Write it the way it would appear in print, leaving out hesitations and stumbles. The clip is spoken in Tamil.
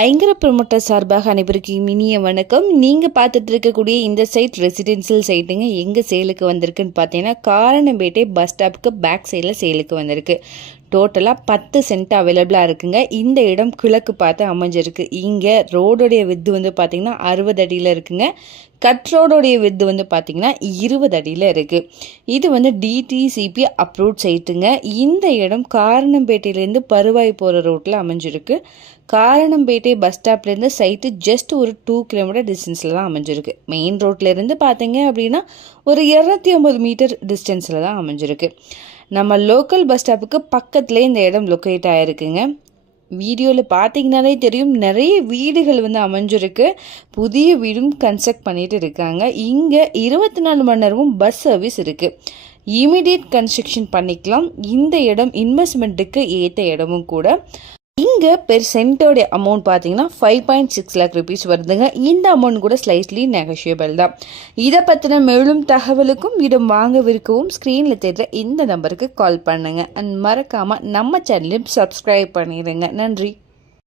ஐங்கர ப்ரொமோட்டர் சார்பாக அனைவருக்கும் இனிய வணக்கம். நீங்கள் பார்த்துட்டு இருக்கக்கூடிய இந்த சைட் ரெசிடென்சியல் சைட்டுங்க எங்கே சேலுக்கு வந்திருக்குன்னு பார்த்தீங்கன்னா காரணம்பேட்டை பஸ் ஸ்டாப்புக்கு பேக் சைடில் சேலுக்கு வந்திருக்கு. டோட்டலாக 10 சென்ட் அவைலபிளாக இருக்குங்க. இந்த இடம் கிழக்கு பார்த்து அமைஞ்சிருக்கு. இங்கே ரோடோடைய வித்து வந்து பார்த்திங்கன்னா 60 அடியில் இருக்குங்க. கட் ரோடோடைய வித்து வந்து பார்த்திங்கன்னா 20 அடியில் இருக்குது. இது வந்து டிடிசிபி அப்ரூவ்ட் சைட்டுங்க. இந்த இடம் காரணம்பேட்டையிலேருந்து பருவாய் போகிற ரோட்டில் அமைஞ்சிருக்கு. காரணம்பேட்டை பஸ் ஸ்டாப்லேருந்து சைட்டு ஜஸ்ட் ஒரு 2 கிலோமீட்டர் டிஸ்டன்ஸில் தான் அமைஞ்சிருக்கு. மெயின் ரோட்லேருந்து பார்த்தீங்க அப்படின்னா ஒரு 250 மீட்டர் டிஸ்டன்ஸில் தான் அமைஞ்சிருக்கு. நம்ம லோக்கல் பஸ் ஸ்டாப்புக்கு பக்கத்துலேயே இந்த இடம் லொக்கேட் ஆகிருக்குங்க. வீடியோவில் பார்த்தீங்கனாலே தெரியும், நிறைய வீடுகள் வந்து அமைஞ்சிருக்கு. புதிய வீடும் கன்ஸ்ட்ரக்ட் பண்ணிட்டு இருக்காங்க. இங்கே 24 மணி நேரமும் பஸ் சர்வீஸ் இருக்குது. இமீடியட் கன்ஸ்ட்ரக்ஷன் பண்ணிக்கலாம். இந்த இடம் இன்வெஸ்ட்மெண்ட்டுக்கு ஏற்ற இடமும் கூட. இங்கே பெர் சென்ட்டோடைய அமௌண்ட் பார்த்தீங்கன்னா 5.6 லேக் ருபீஸ் வருதுங்க. இந்த அமௌண்ட் கூட ஸ்லைட்லி நெகோஷியபிள் தான். இதை பற்றின மேலும் தகவலுக்கும் இடம் வாங்கவிருக்கவும் ஸ்க்ரீனில் தெரிகிற இந்த நம்பருக்கு கால் பண்ணுங்கள். அண்ட் மறக்காமல் நம்ம சேனலையும் சப்ஸ்கிரைப் பண்ணிடுங்க. நன்றி.